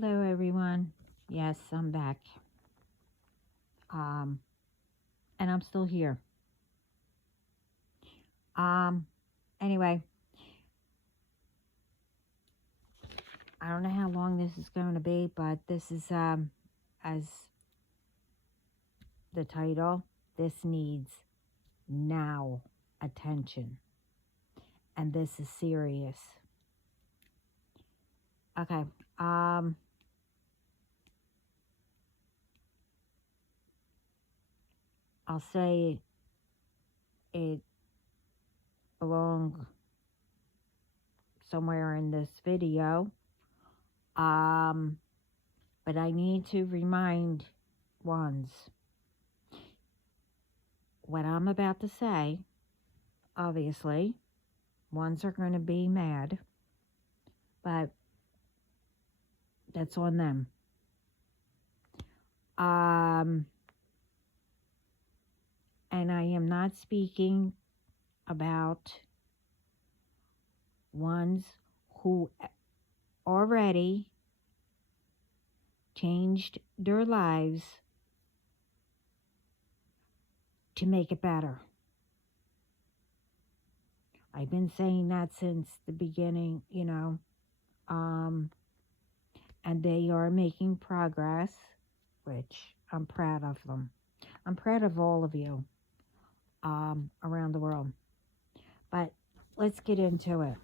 Hello, everyone. Yes, I'm back. Um, and I'm still here. Um, anyway, I don't know how long this is going to be, but this is as the title. This needs now attention, and this is serious. Okay. Um, I'll say it belongs somewhere in this video. Um, but I need to remind ones what I'm about to say. Obviously, ones are going to be mad, but that's on them. Um, and I am not speaking about ones who already changed their lives to make it better. I've been saying that since the beginning, and they are making progress, which I'm proud of them. I'm proud of all of you around the world. But let's get into it.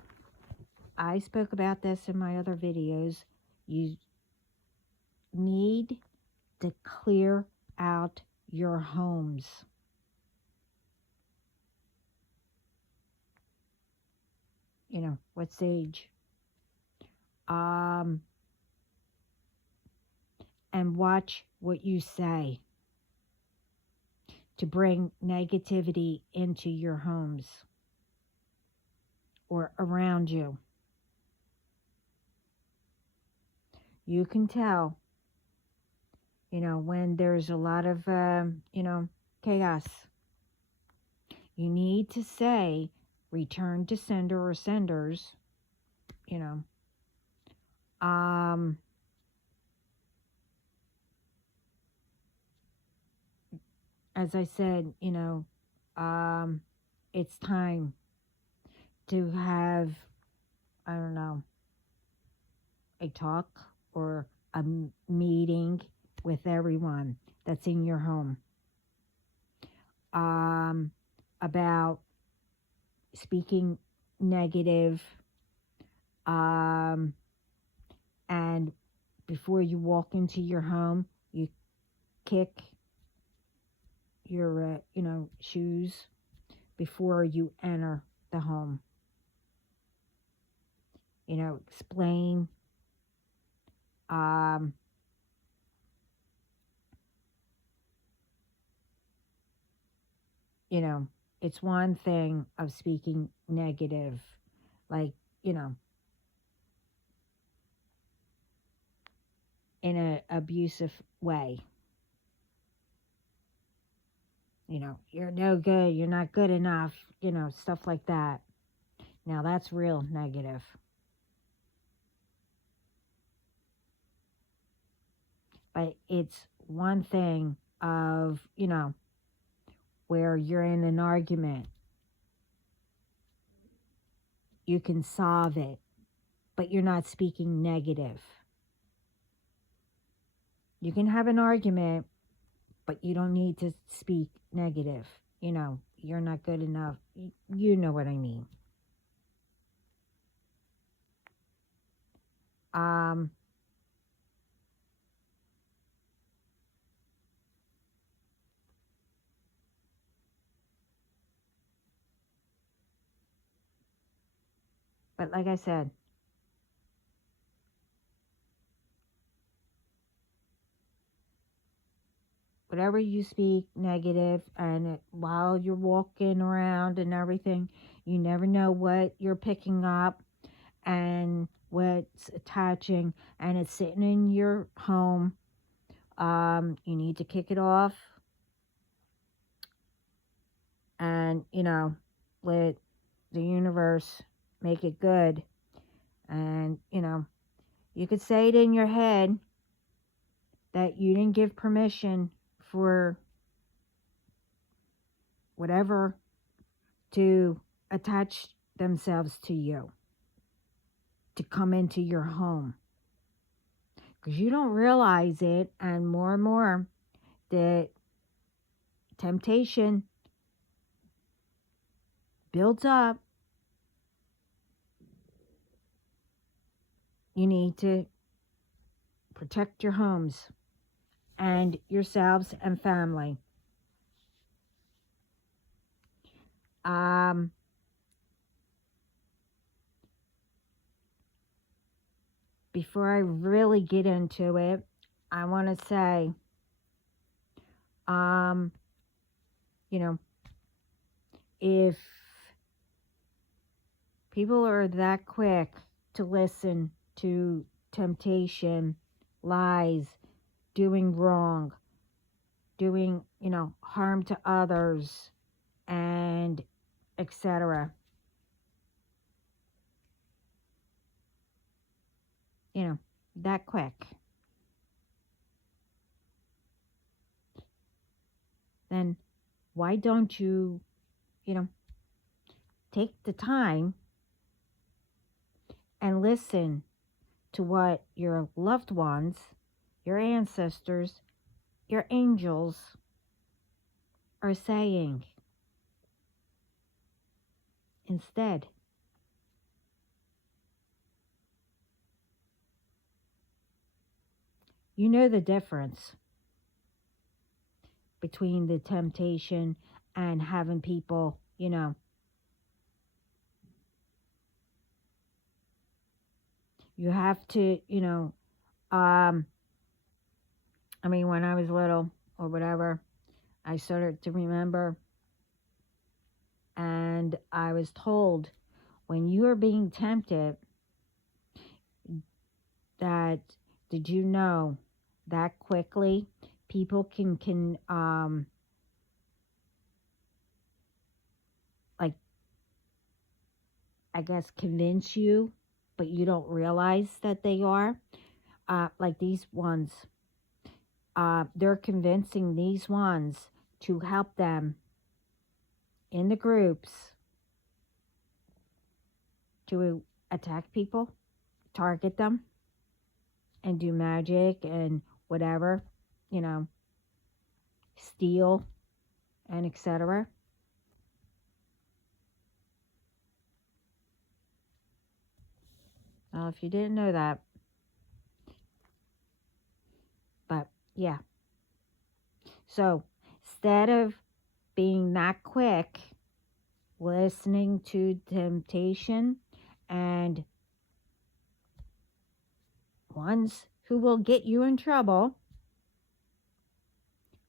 I spoke about this in my other videos. You need to clear out your homes. What stage? And watch what you say to bring negativity into your homes or around you. You can tell, when there's a lot of, chaos. You need to say, return to sender or senders, you know. As I said, it's time to have, I don't know, a talk or a meeting with everyone that's in your home about speaking negative, and before you walk into your home, you kick your, shoes before you enter the home. Explain, it's one thing of speaking negative, like, in an abusive way. You're no good, you're not good enough, stuff like that. Now that's real negative. But it's one thing of, where you're in an argument. You can solve it, but you're not speaking negative. You can have an argument, but you don't need to speak negative. You're not good enough. You know what I mean. But like I said, whatever you speak negative, and while you're walking around and everything, you never know what you're picking up and what's attaching, and it's sitting in your home. You need to kick it off and, let the universe make it good. And, You could say it in your head that you didn't give permission for whatever to attach themselves to you, to come into your home. Because you don't realize it, and more, the temptation builds up. You need to protect your homes and yourselves and family. Before I really get into it, I want to say, you know, if people are that quick to listen to temptation, lies, doing wrong, doing, harm to others, and etc., that quick, then why don't you, take the time and listen to what your loved ones, your ancestors, your angels are saying instead? You know the difference between the temptation and having people, you have to, when I was little or whatever, I started to remember, and I was told, when you are being tempted, that, did you know that quickly people can like, I guess, convince you, but you don't realize that they are, like these ones, they're convincing these ones to help them in the groups to attack people, target them, and do magic and whatever, steal and etc. Well, if you didn't know that, but yeah. So instead of being that quick, listening to temptation and ones who will get you in trouble,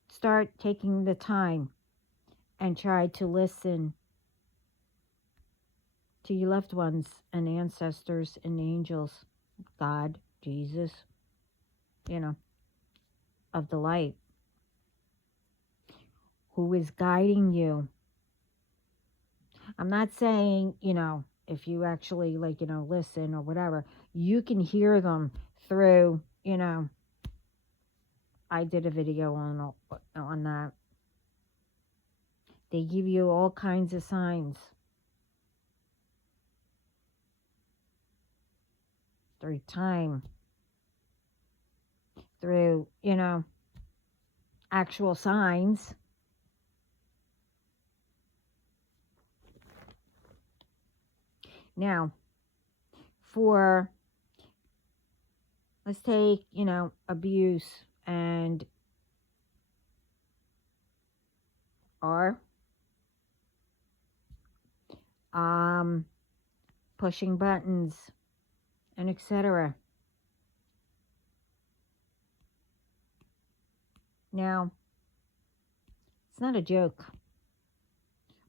start taking the time and try to listen to your loved ones and ancestors and angels, God, Jesus, of the light, who is guiding you. I'm not saying, if you actually, listen or whatever, you can hear them through, I did a video on that. They give you all kinds of signs through time, through, actual signs. Now, let's take, abuse and or pushing buttons and etc. Now, it's not a joke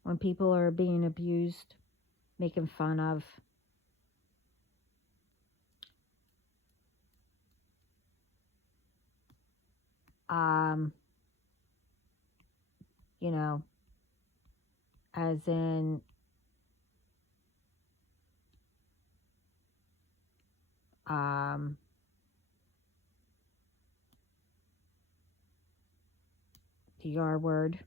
when people are being abused, making fun of. As in, the R word.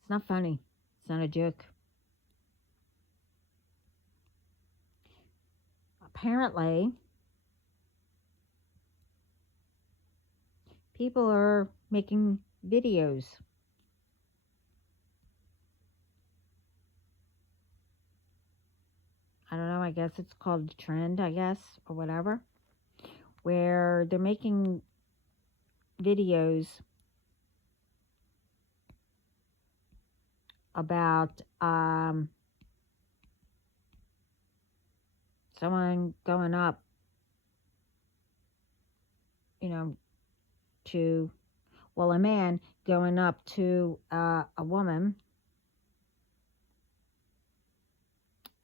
It's not funny. It's not a joke. Apparently, people are making videos. I don't know, I guess it's called a trend, I guess, or whatever, where they're making videos about someone going up, you know, to, well, a man going up to a woman,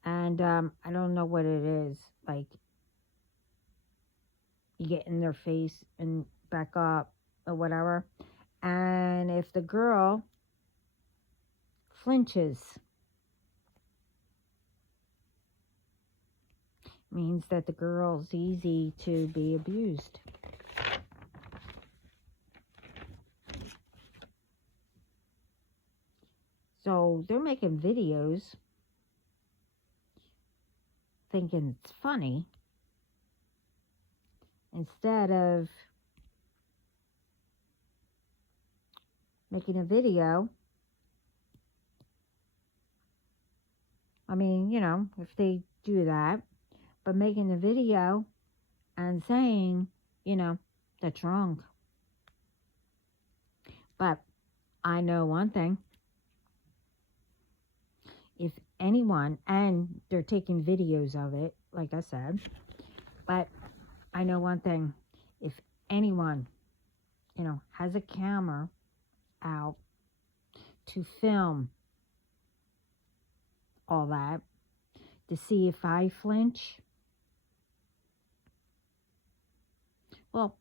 and I don't know what it is, like, you get in their face and back up or whatever, and if the girl flinches, means that the girl's easy to be abused. So they're making videos thinking it's funny instead of making a video. I mean, you know, if they do that, but making a video and saying, you know, that's wrong. But I know one thing. If anyone, and they're taking videos of it, like I said, but I know one thing. If anyone, you know, has a camera out to film all that, to see if I flinch, well,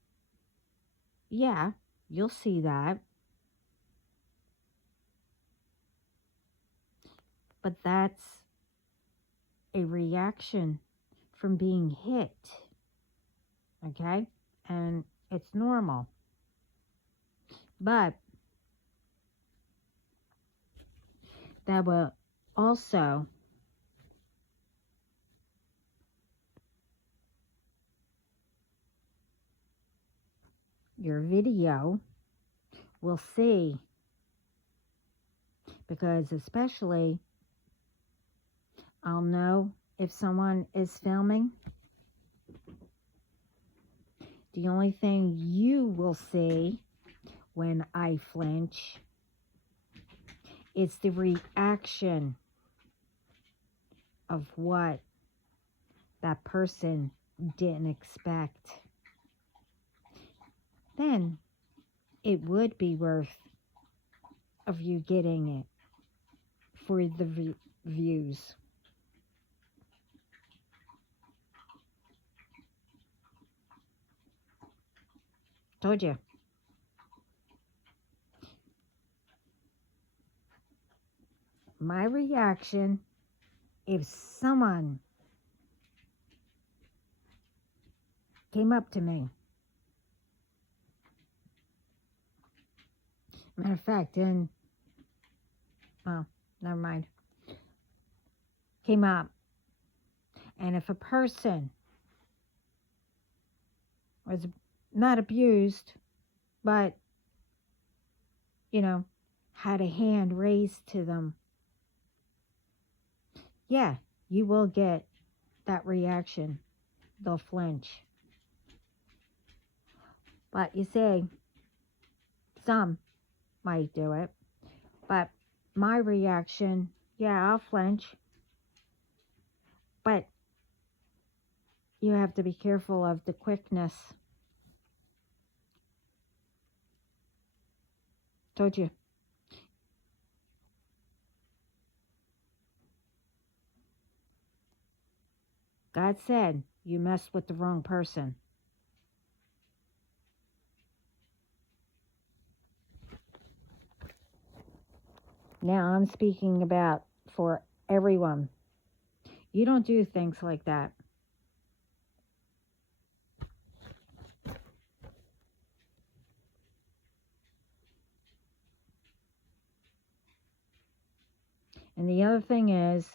yeah, you'll see that. But that's a reaction from being hit. Okay? And it's normal. But that will also your video will see, because especially I'll know if someone is filming. The only thing you will see when I flinch is the reaction of what that person didn't expect. Then it would be worth of you getting it for the views. Told you. My reaction, if someone came up to me, matter of fact, and, well, never mind, came up, and if a person was not abused, but, you know, had a hand raised to them, yeah, you will get that reaction. They'll flinch. But you see, some might do it. But my reaction, yeah, I'll flinch. But you have to be careful of the quickness. Told you. God said you messed with the wrong person. Now I'm speaking about for everyone. You don't do things like that. And the other thing is,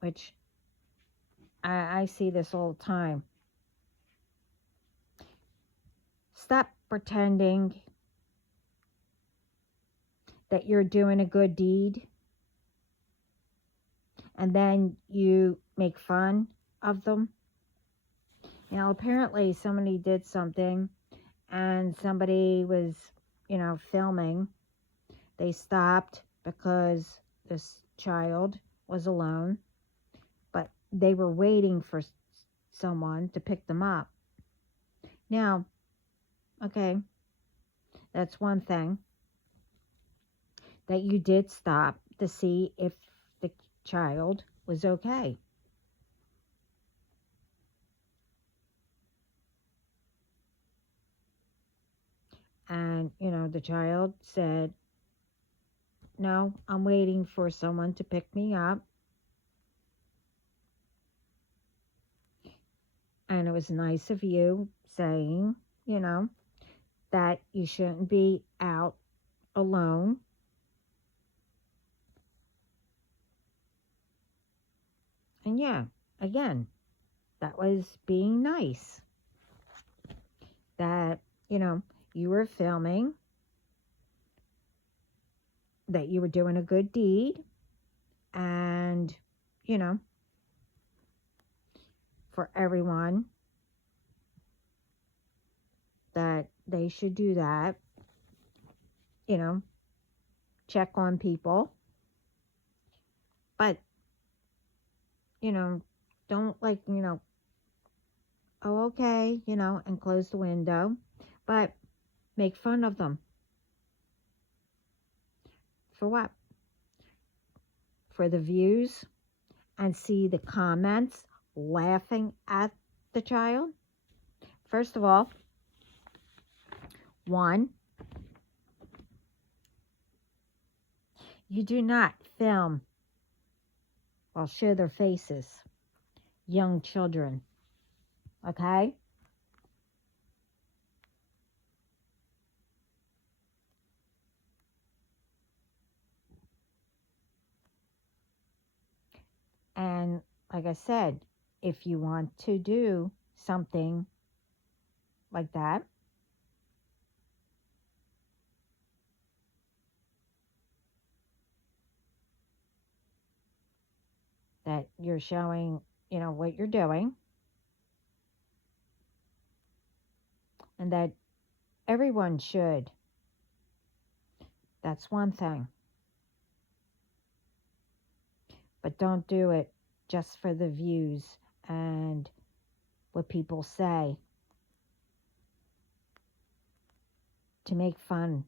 which I see this all the time, stop pretending that you're doing a good deed and then you make fun of them. Apparently somebody did something and somebody was, filming. They stopped because this child was alone, but they were waiting for someone to pick them up. Now, okay, that's one thing, that you did stop to see if the child was okay. And, the child said, no, I'm waiting for someone to pick me up. And it was nice of you saying, that you shouldn't be out alone. And yeah, again, that was being nice. That, you were filming, that you were doing a good deed, and, you know, for everyone that they should do that, check on people. But, don't oh, okay, and close the window, but make fun of them. For what? For the views and see the comments laughing at the child? First of all, one, you do not film or show their faces, young children, okay? And like I said, if you want to do something like that, that you're showing, what you're doing, and that everyone should. That's one thing. But don't do it just for the views and what people say, to make fun.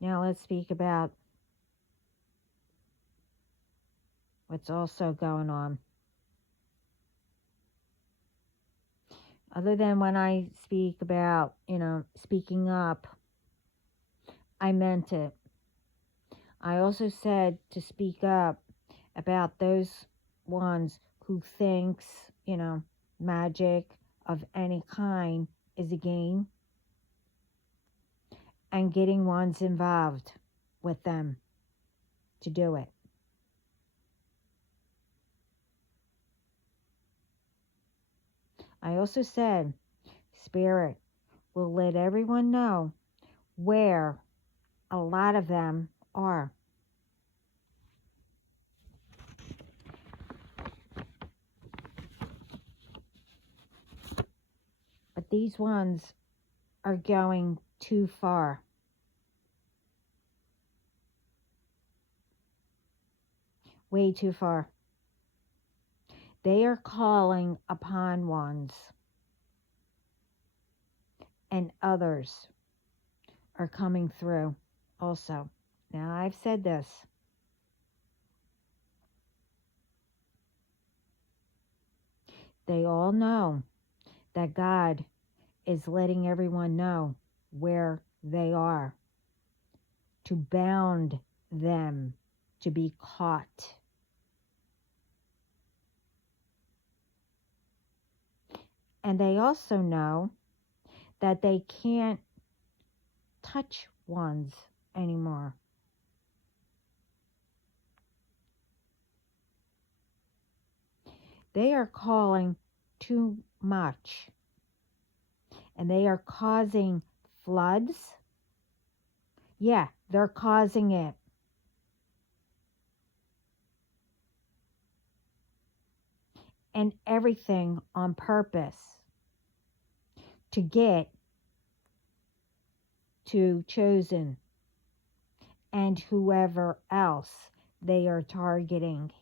Now let's speak about what's also going on. Other than when I speak about, speaking up, I meant it. I also said to speak up about those ones who thinks, magic of any kind is a game, and getting ones involved with them to do it. I also said Spirit will let everyone know where a lot of them are. But these ones are going too far. Way too far. They are calling upon ones, and others are coming through also. Now, I've said this. They all know that God is letting everyone know where they are, to bound them to be caught. And they also know that they can't touch ones anymore. They are calling too much, and they are causing floods. Yeah, they're causing it. And everything on purpose to get to Chosen and whoever else they are targeting,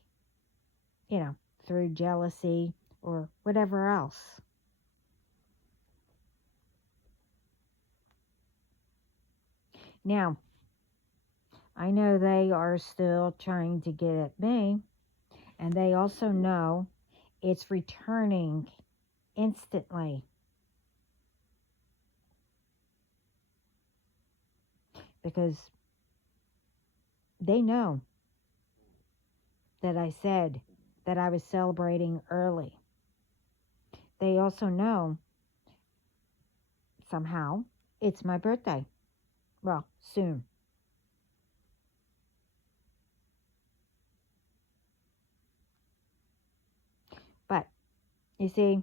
you know, through jealousy or whatever else. Now, I know they are still trying to get at me, and they also know it's returning instantly because they know that I said that I was celebrating early. They also know somehow it's my birthday. Well, soon. But you see,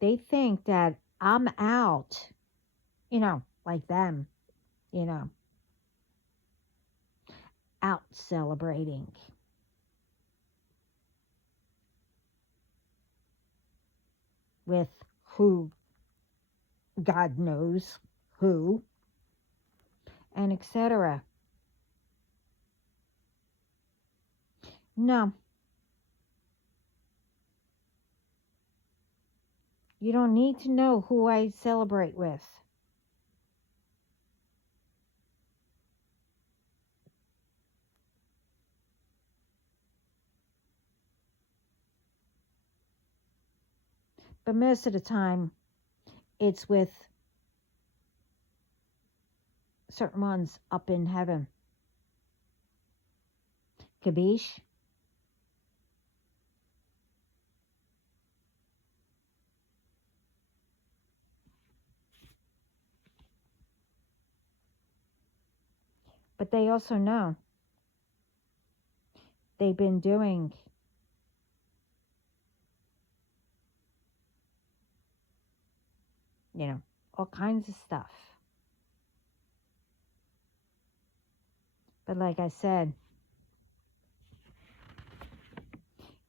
they think that I'm out, like them, you know, out celebrating with who, God knows who, and etc. No, you don't need to know who I celebrate with. But most of the time, it's with certain ones up in heaven. Kabish? But they also know they've been doing, all kinds of stuff. But like I said,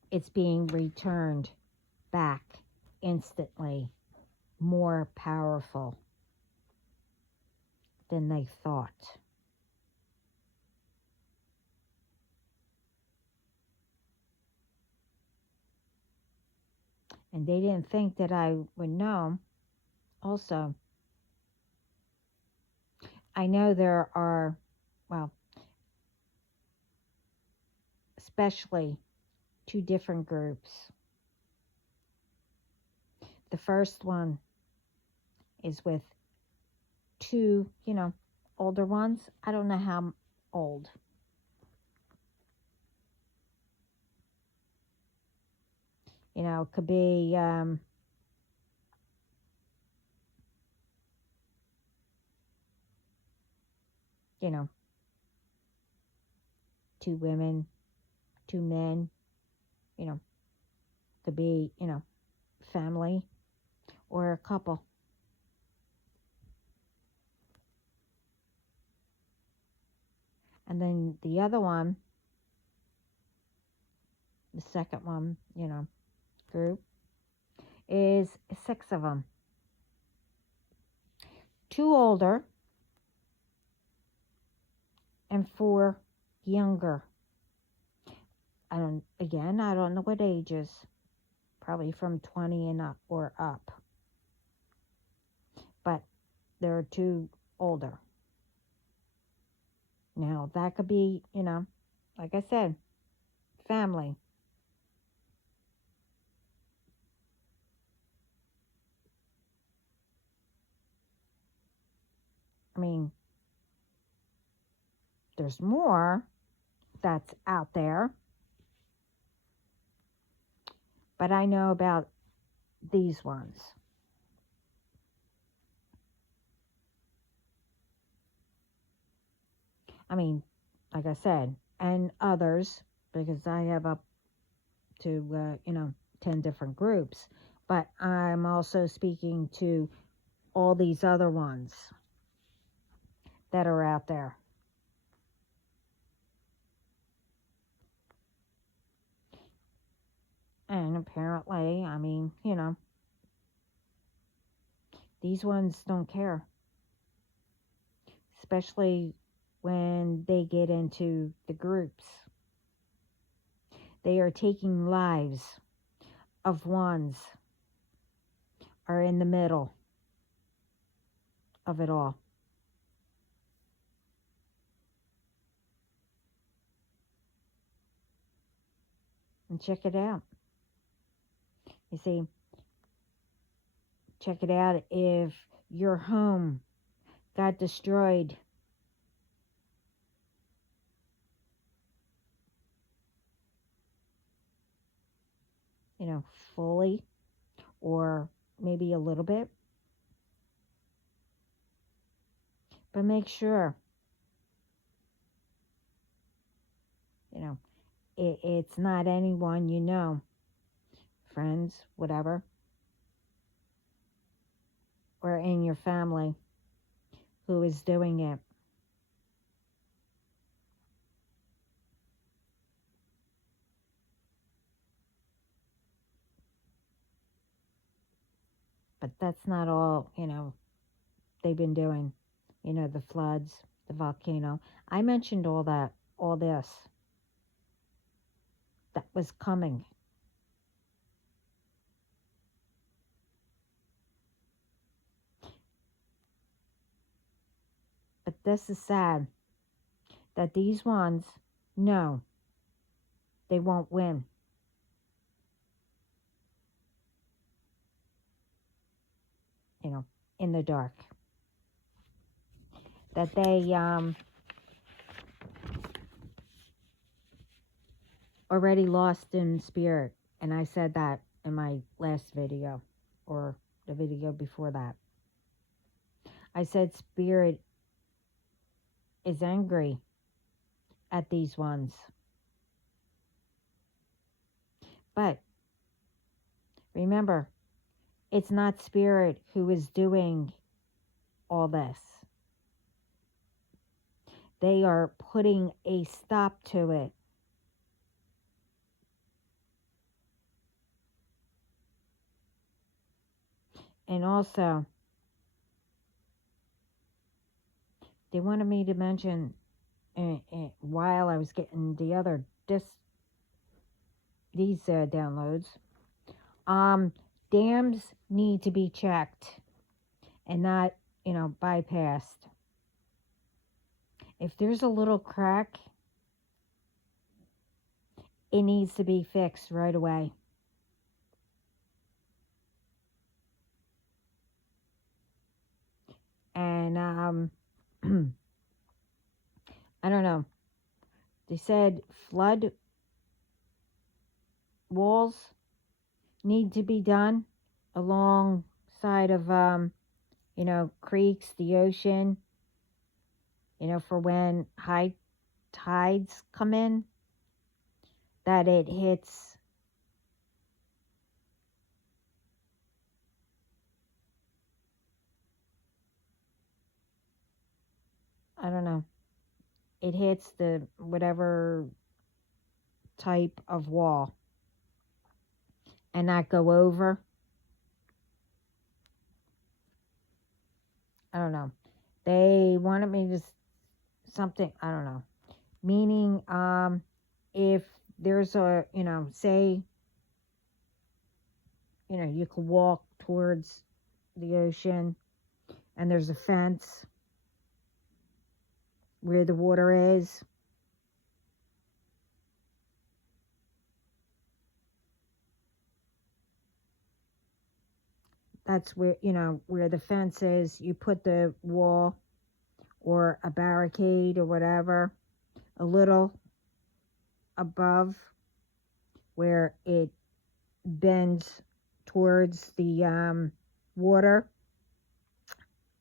it's being returned back instantly, more powerful than they thought. And they didn't think that I would know. Also, I know there are, well, especially two different groups. The first one is with two, older ones. I don't know how old. Could be, you know, two women, two men, you know, could be, family or a couple. And then the other one, the second one, group, is six of them. Two older and four younger. I don't know what ages. Probably from 20 and up or up. But there are two older. Now, that could be, like I said, family. I mean, there's more that's out there. but I know about these ones. I mean, like I said, and others, because I have up to, 10 different groups, but I'm also speaking to all these other ones that are out there. And apparently, I mean, these ones don't care, especially when they get into the groups. They are taking lives of ones are in the middle of it all. And check it out. You see, check it out. If your home got destroyed, fully, or maybe a little bit, but make sure, it's not anyone you know, friends, whatever, or in your family who is doing it. But that's not all, they've been doing. The floods, the volcano. I mentioned all this that was coming. But this is sad that these ones know they won't win. In the dark. That they already lost in spirit. And I said that in my last video, or the video before that. I said spirit is angry at these ones. But remember, it's not spirit who is doing all this. They are putting a stop to it. And also, they wanted me to mention, while I was getting these downloads, dams need to be checked and not, bypassed. If there's a little crack, it needs to be fixed right away. And I don't know. They said flood walls need to be done alongside of creeks, the ocean, for when high tides come in, that it hits I don't know, it hits the whatever type of wall and not go over. I don't know. They wanted me to something, I don't know. Meaning, if there's a, say, you could walk towards the ocean and there's a fence where the water is. That's where, where the fence is. You put the wall or a barricade or whatever a little above where bends towards the water,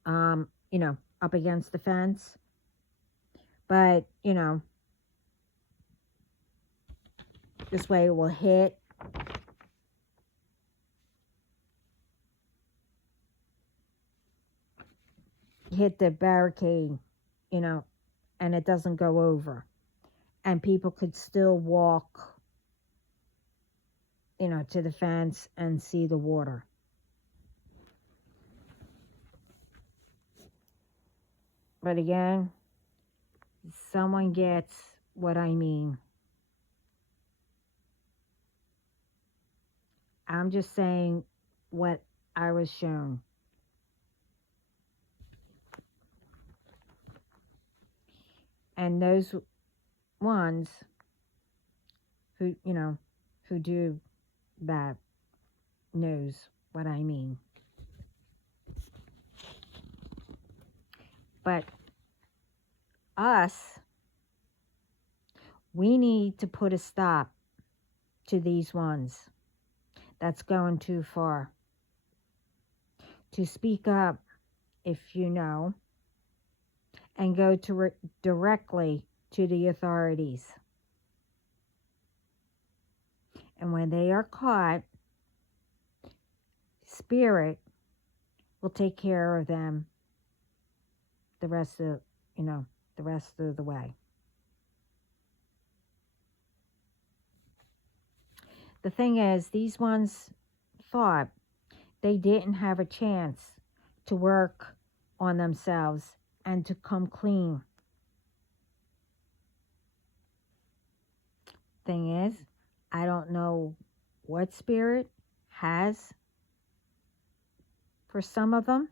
up against the fence. But, this way it will hit the barricade, and it doesn't go over. And people could still walk, to the fence and see the water. But again, someone gets what I mean. I'm just saying what I was shown. And those ones who do that knows what I mean. But us, we need to put a stop to these ones that's going too far. To speak up if you know, and go directly to the authorities. And when they are caught, Spirit will take care of them the rest of the way. The thing is, these ones thought they didn't have a chance to work on themselves and to come clean. Thing is, I don't know what Spirit has for some of them.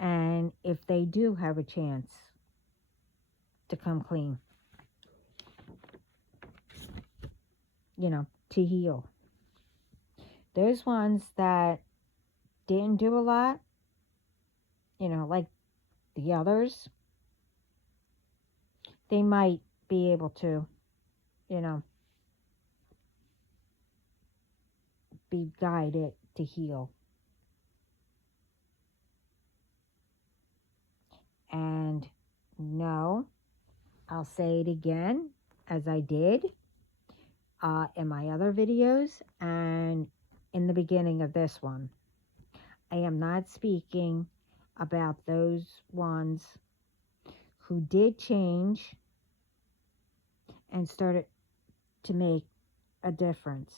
And if they do have a chance to come clean, to heal. Those ones that didn't do a lot, like the others, they might be able to, be guided to heal. And no, I'll say it again, as I did in my other videos and in the beginning of this one. I am not speaking about those ones who did change and started to make a difference.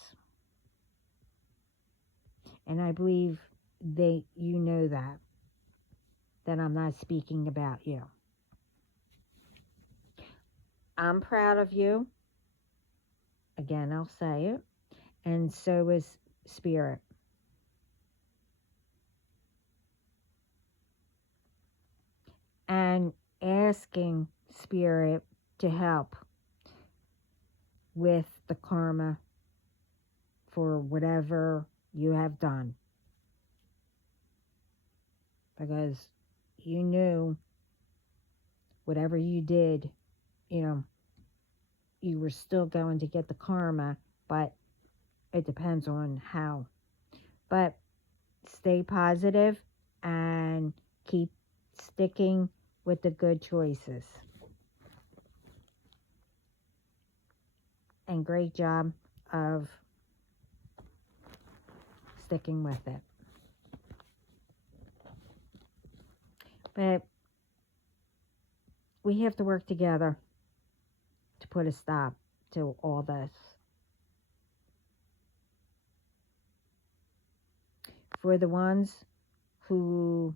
And I believe you know that I'm not speaking about you. I'm proud of you. Again, I'll say it. And so is Spirit. And asking Spirit to help with the karma for whatever you have done. Because you knew whatever you did, you were still going to get the karma, but it depends on how. But stay positive and keep sticking with the good choices. And great job of sticking with it. But we have to work together to put a stop to all this. For the ones who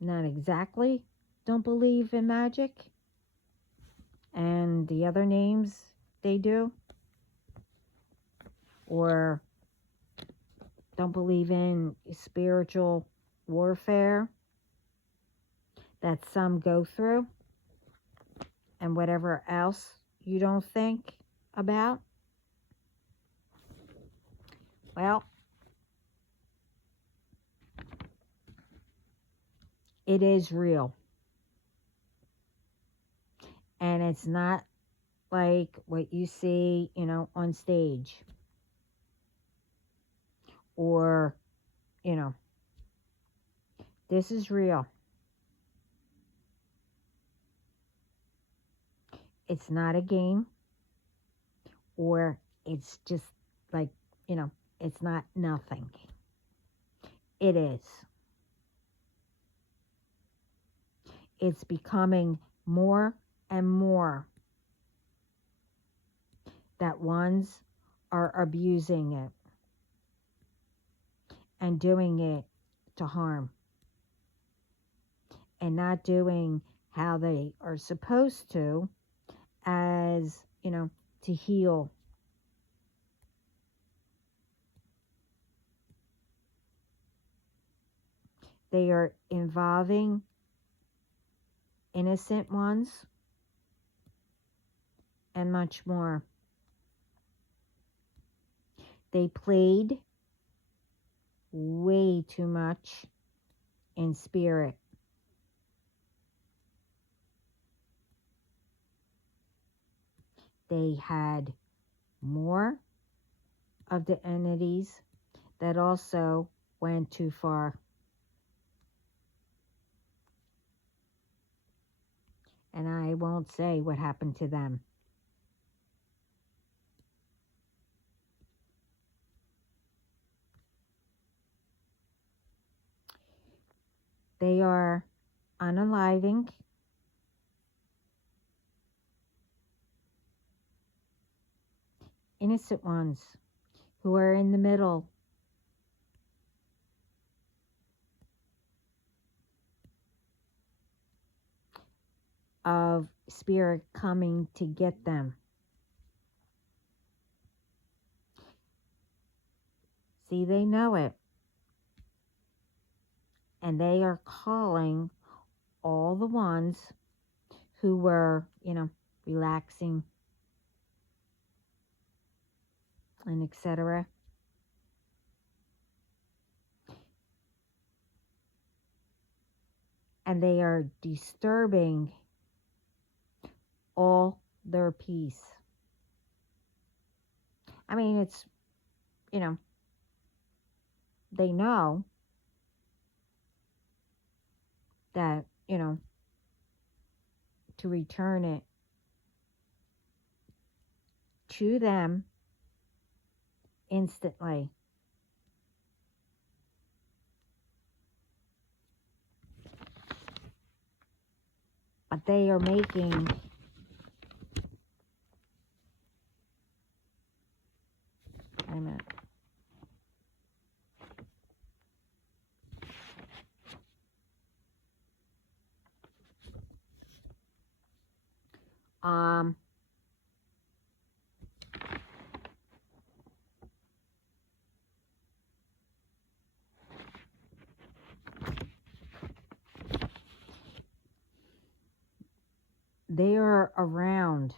not exactly don't believe in magic, and the other names they do, or don't believe in spiritual warfare that some go through, and whatever else you don't think about, well, it is real. And it's not like what you see, on stage, or, you know, this is real. It's not a game, or it's just like, it's not nothing. It is. It's becoming more and more that ones are abusing it and doing it to harm and not doing how they are supposed to, as, to heal. They are involving innocent ones and much more. They played way too much in spirit. They had more of the entities that also went too far. And I won't say what happened to them. They are unaliving innocent ones who are in the middle of spirit coming to get them. See, they know it. And they are calling all the ones who were, relaxing and etc. And they are disturbing all their peace. I mean, it's, they know that, to return it to them instantly. But they are making wait a minute. They are around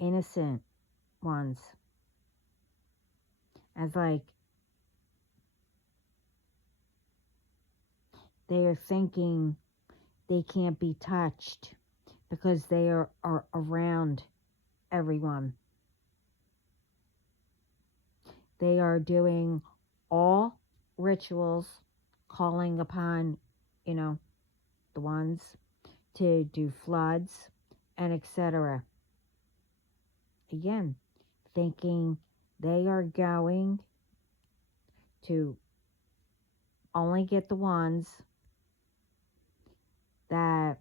innocent ones as like they are thinking they can't be touched because they are around everyone. They are doing all rituals, calling upon, the ones to do floods and etc. Again, thinking they are going to only get the ones that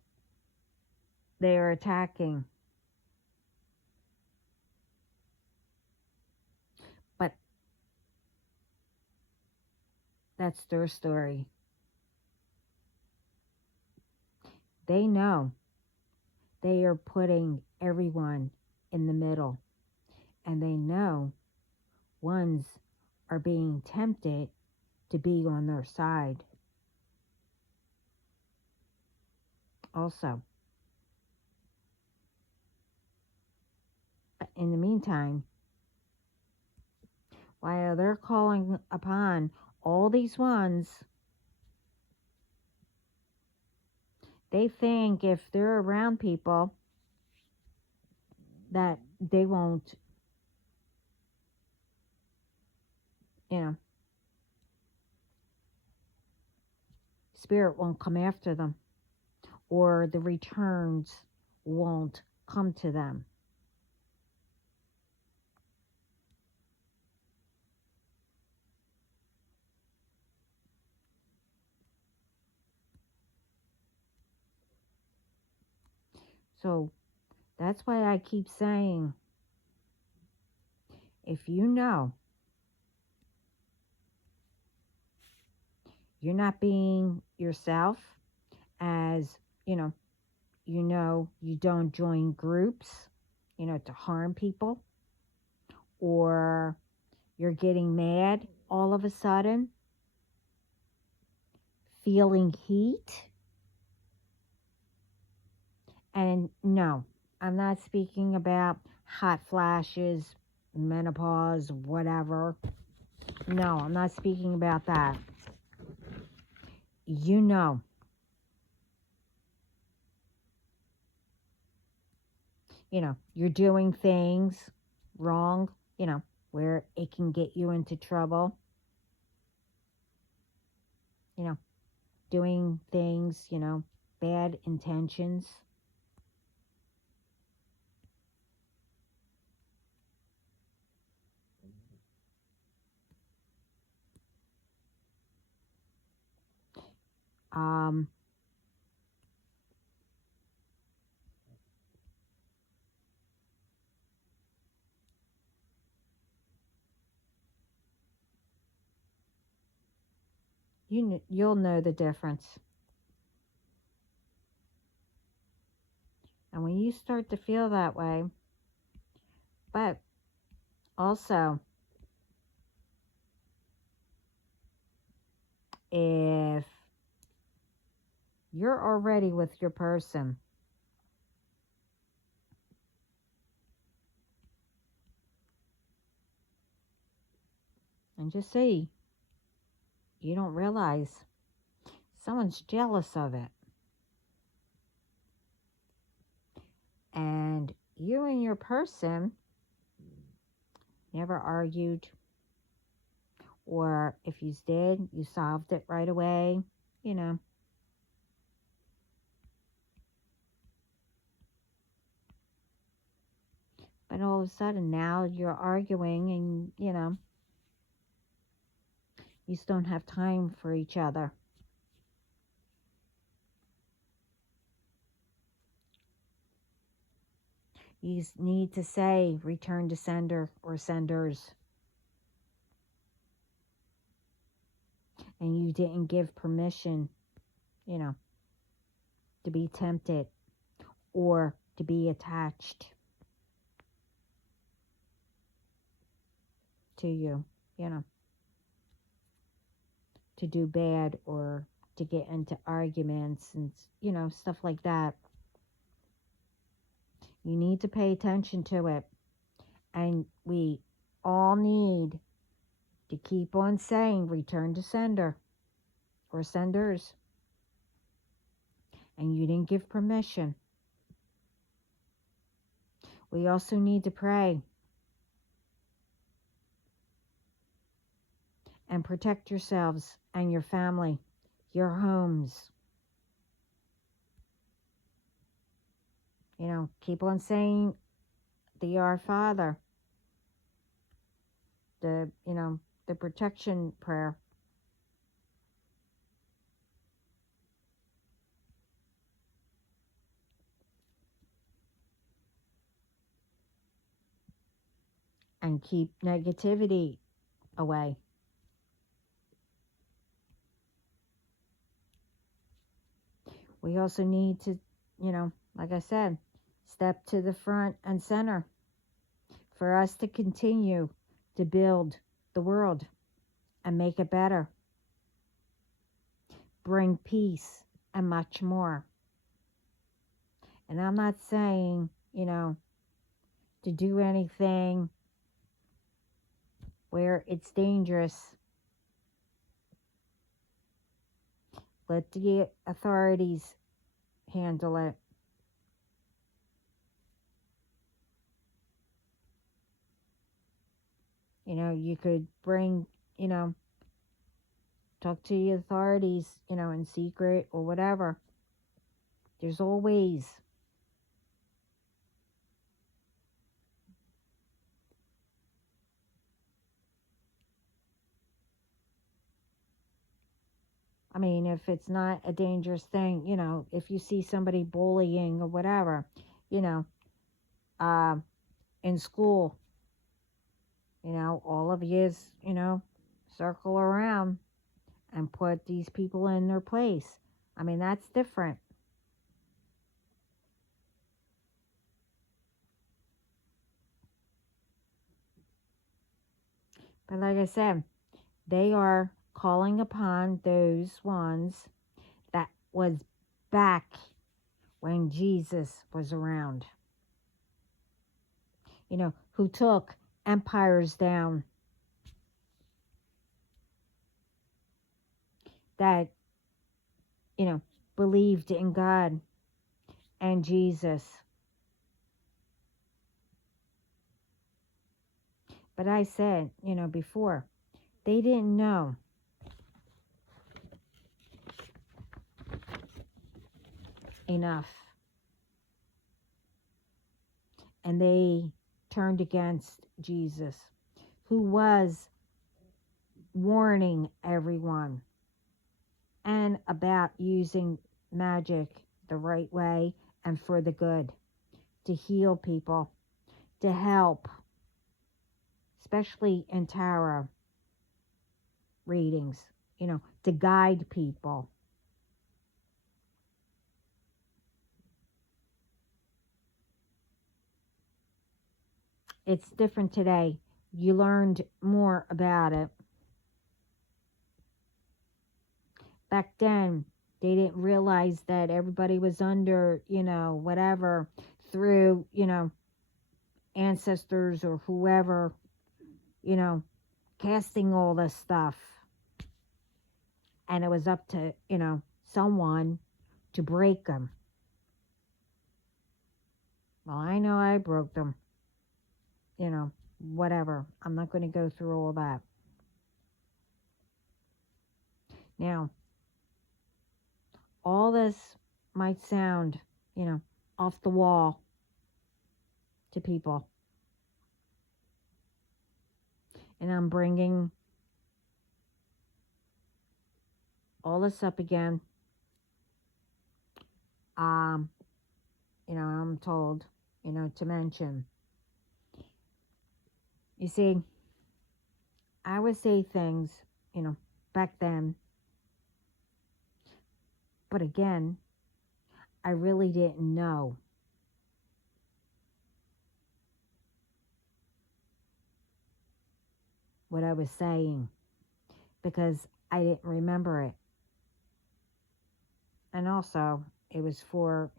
they are attacking. But that's their story. They know they are putting everyone in the middle, and they know ones are being tempted to be on their side also. But in the meantime, while they're calling upon all these ones, they think if they're around people, that they won't, you know, spirit won't come after them, or the returns won't come to them. So that's why I keep saying, if you know you're not being yourself, as you don't join groups, to harm people, or you're getting mad all of a sudden, feeling heat. And no, I'm not speaking about hot flashes, menopause, whatever. No, I'm not speaking about that. You know, you're doing things wrong, where it can get you into trouble, you know, doing things, bad intentions. Um, you'll know the difference. And when you start to feel that way, but also, if you're already with your person, and just see, you don't realize someone's jealous of it. And you and your person never argued, or if you did, you solved it right away, you know. But all of a sudden now you're arguing, and, you just don't have time for each other. You need to say return to sender or senders. And you didn't give permission, to be tempted or to be attached to you, to do bad or to get into arguments and, stuff like that. You need to pay attention to it. And we all need to keep on saying return to sender or senders. And you didn't give permission. We also need to pray and protect yourselves and your family, your homes. Keep on saying the Our Father, the protection prayer. And keep negativity away. We also need to, like I said, step to the front and center for us to continue to build the world and make it better, bring peace and much more. And I'm not saying, to do anything where it's dangerous. Let the authorities handle it. You could bring, talk to the authorities, in secret or whatever. There's always. I mean, if it's not a dangerous thing, if you see somebody bullying or whatever, you know, uh, in school, all of yous, circle around and put these people in their place. I mean, that's different. But like I said, they are calling upon those ones that was back when Jesus was around, who took empires down, that, you know, believed in God and Jesus. But I said, before, they didn't know enough. And they turned against Jesus, who was warning everyone and about using magic the right way and for the good, to heal people, to help, especially in tarot readings, to guide people. It's different today. You learned more about it. Back then, they didn't realize that everybody was under, whatever, through, ancestors or whoever, you know, casting all this stuff. And it was up to, someone to break them. Well, I know I broke them, whatever. I'm not going to go through all that. Now, all this might sound, off the wall to people. And I'm bringing all this up again. I'm told, to mention. You see, I would say things, back then. But again, I really didn't know. What I was saying, because I didn't remember it. And also, it was for,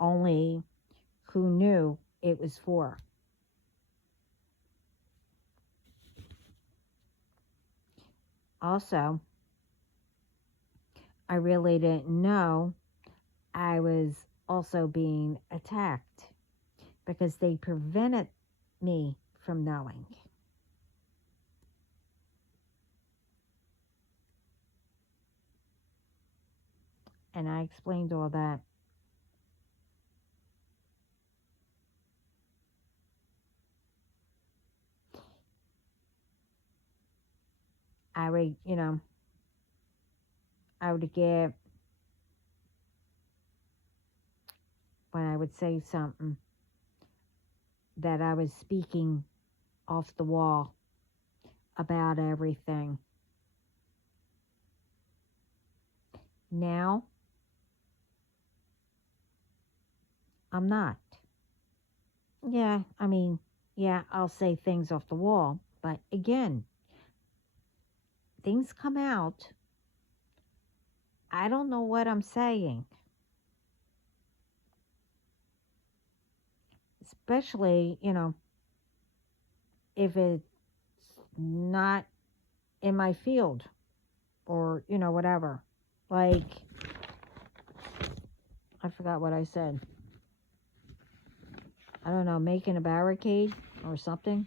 only who knew it was for. Also, I really didn't know I was also being attacked, because they prevented me from knowing. And I explained all that. I would, I would get, when I would say something, that I was speaking off the wall about everything. Now, I'm not. Yeah, I mean, yeah, I'll say things off the wall, but again, things come out. I don't know what I'm saying. Especially, if it's not in my field or, whatever. Like, I forgot what I said. I don't know, making a barricade or something.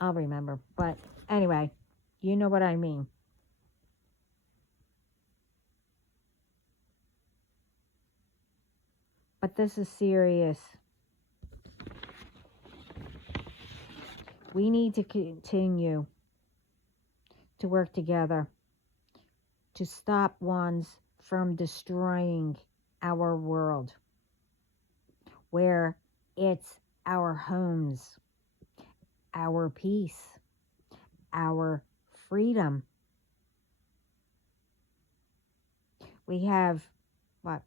I'll remember. But anyway, you know what I mean. But this is serious. We need to continue to work together to stop ones from destroying our world, where it's our homes, our peace, our freedom. We have what?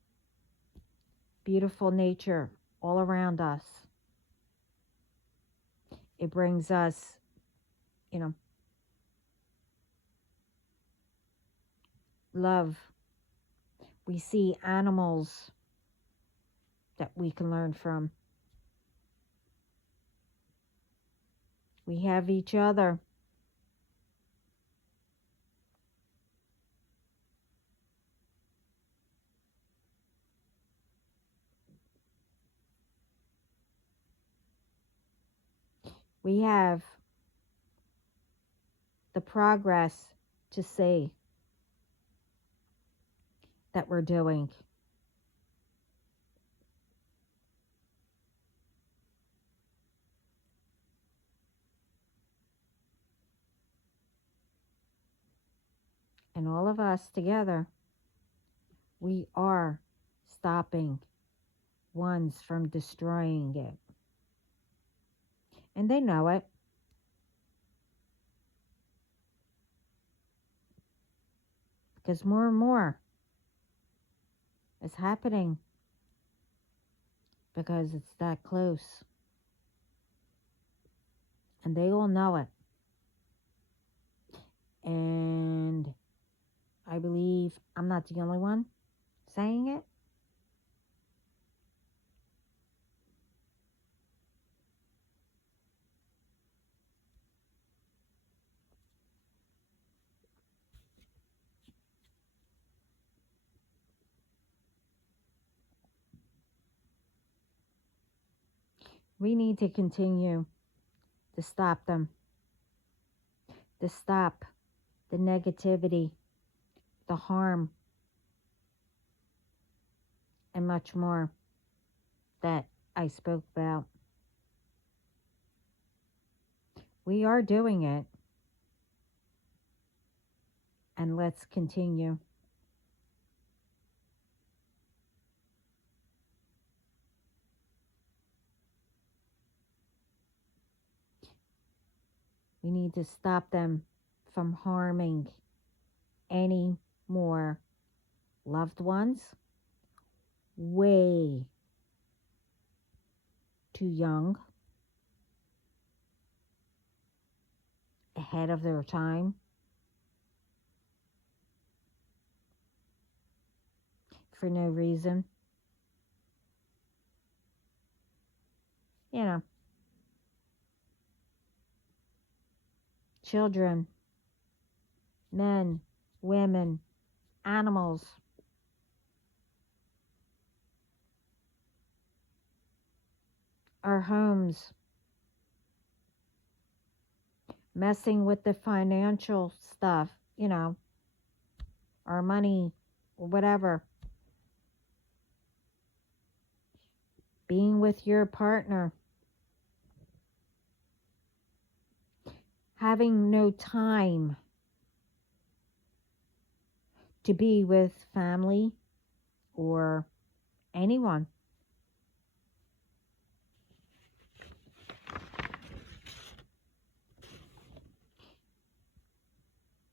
Beautiful nature all around us. It brings us, you know, love. We see animals that we can learn from. We have each other. We have the progress to see that we're doing. And all of us together, we are stopping ones from destroying it. And they know it. Because more and more is happening because it's that close. And they all know it. And I believe I'm not the only one saying it. We need to continue to stop them, to stop the negativity, the harm, and much more that I spoke about. We are doing it, and let's continue. We need to stop them from harming any more loved ones way too young, ahead of their time, for no reason. You know, children, men, women, animals. Our homes, messing with the financial stuff, you know, our money, whatever. Being with your partner. Having no time to be with family or anyone.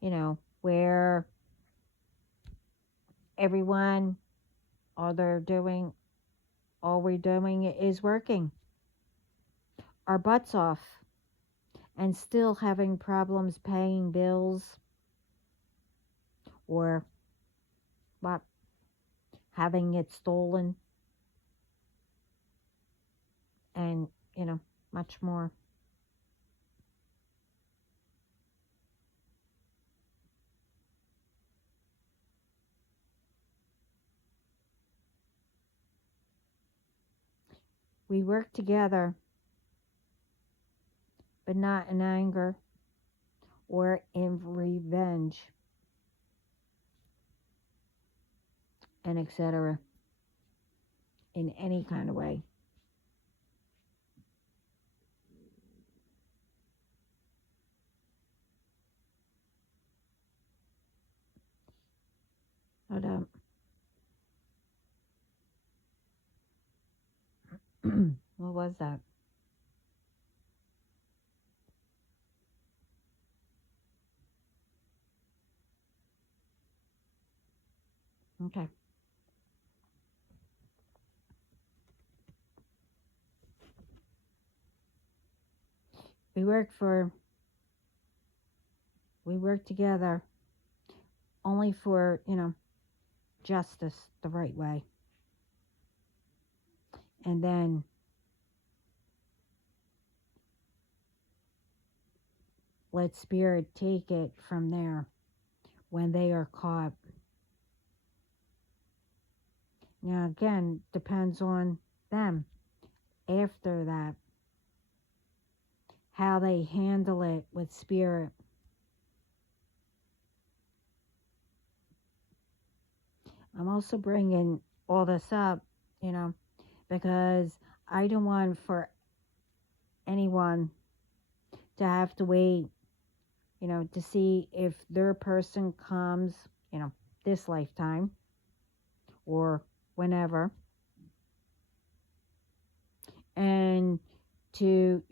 You know, where everyone, all we're doing is working our butts off and still having problems paying bills or what, having it stolen, and, you know, much more. We work together, but not in anger or in revenge, and etc. in any kind of way. Hold up. What was that? Okay. We work for, we work together only for, justice the right way. And then let spirit take it from there when they are caught. Now, again, depends on them after that, how they handle it with spirit. I'm also bringing all this up, because I don't want for anyone to have to wait, to see if their person comes, this lifetime or whenever, and to,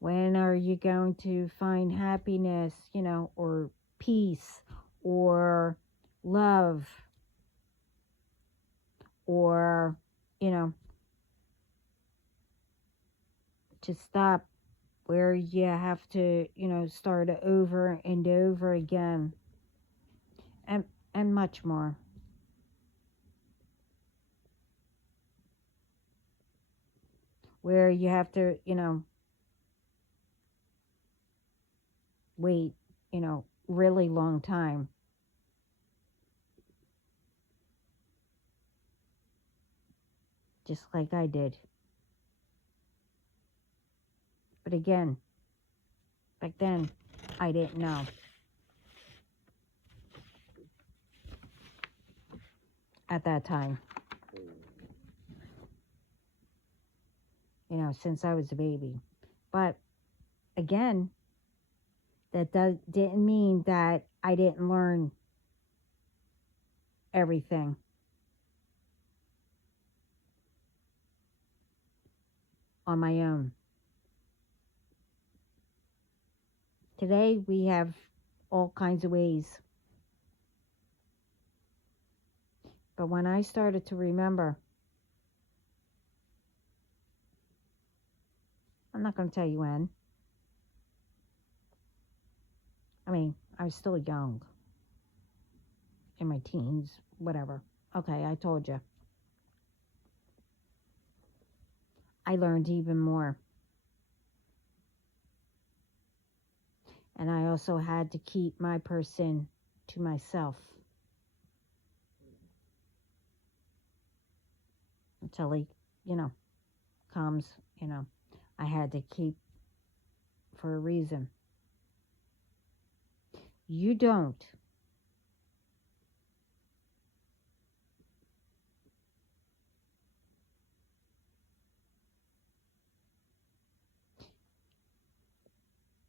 when are you going to find happiness, or peace or love or, to stop where you have to, start over and over again, and much more. Where you have to, wait, really long time. Just like I did. But again, back then, I didn't know. At that time. Since I was a baby. But again, that didn't mean that I didn't learn everything. On my own. Today we have all kinds of ways. But when I started to remember, I'm not going to tell you when. I mean, I was still young. In my teens, whatever. Okay, I told you. I learned even more. And I also had to keep my person to myself. Until he, comes, I had to keep for a reason. You don't.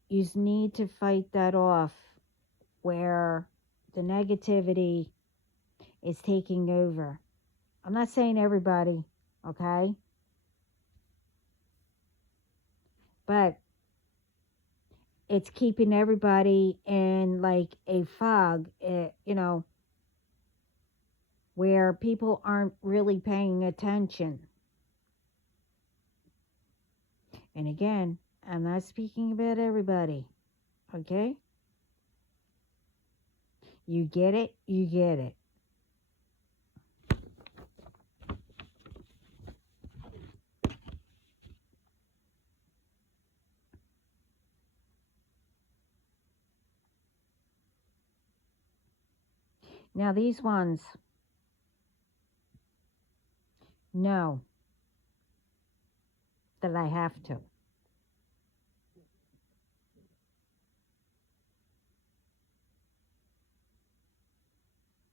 You need to fight that off where the negativity is taking over. I'm not saying everybody, okay? But it's keeping everybody in like a fog, where people aren't really paying attention. And again, I'm not speaking about everybody, okay? You get it, you get it. Now these ones, know that I have to.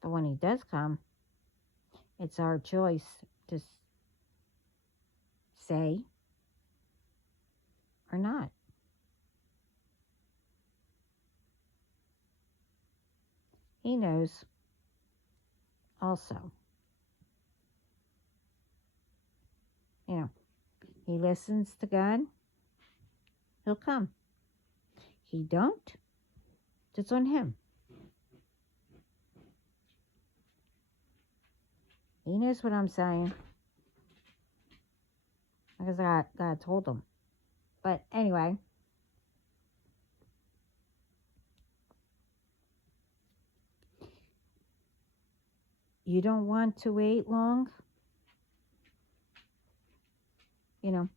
But when he does come, it's our choice to say or not. He knows also. You know, he listens to God, he'll come. He don't, it's on him. He knows what I'm saying. Because God told him. But anyway, you don't want to wait long, you know,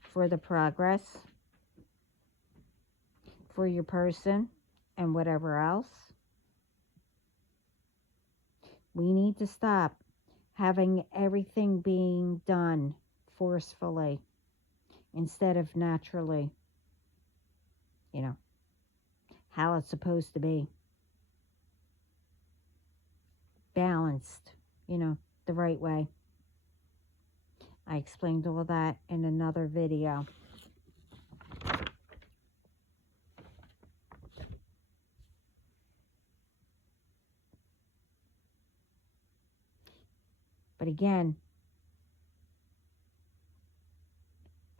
for the progress, for your person and whatever else. We need to stop having everything being done forcefully instead of naturally, you know, how it's supposed to be. Balanced, you know, the right way. I explained all that in another video. But again,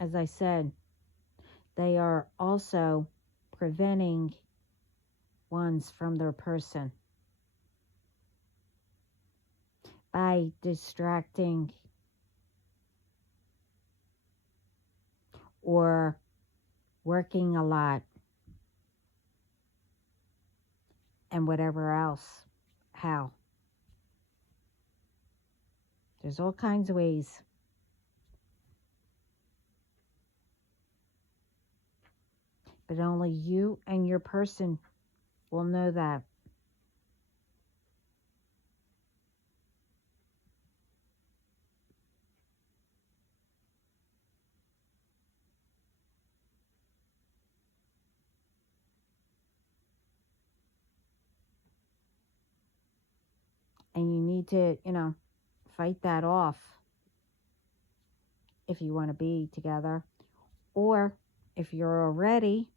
as I said, they are also preventing ones from their person by distracting or working a lot and whatever else. How? There's all kinds of ways. But only you and your person will know that. And you need to, you know, fight that off if you want to be together. Or if you're already,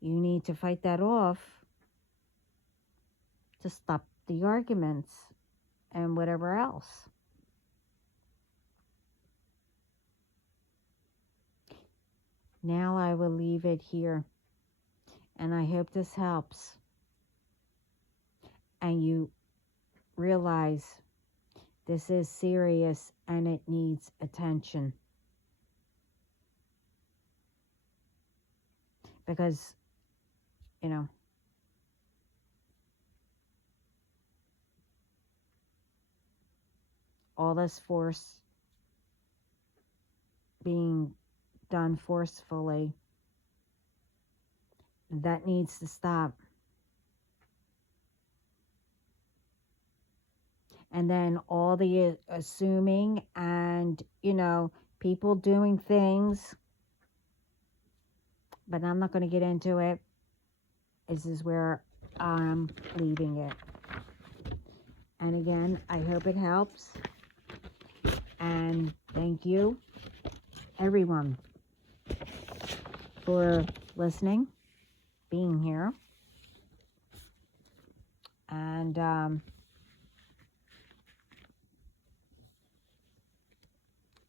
you need to fight that off to stop the arguments and whatever else. Now I will leave it here. And I hope this helps. And you realize this is serious and it needs attention. Because, you know, all this force being done forcefully, that needs to stop. And then all the assuming and, you know, people doing things, but I'm not going to get into it. This is where I'm leaving it. And again, I hope it helps. And thank you, everyone, for listening, being here. And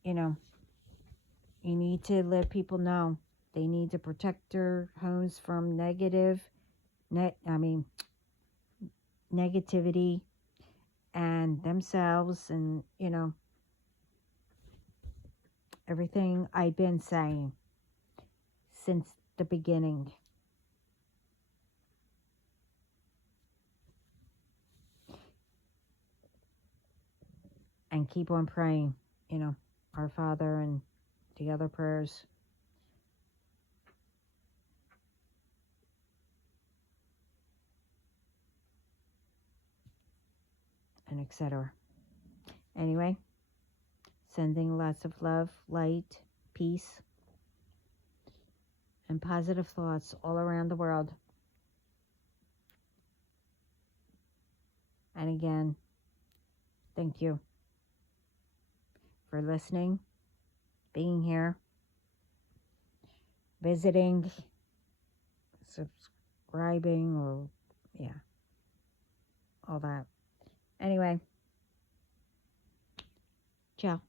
you know, you need to let people know they need to protect their homes from negativity and themselves, and, you know, everything I've been saying since the beginning. And keep on praying, you know, our Father and the other prayers. And etc. Anyway, Sending lots of love, light, peace, and positive thoughts all around the world. And again, thank you for listening, being here, visiting, subscribing, or yeah, all that. Anyway, ciao.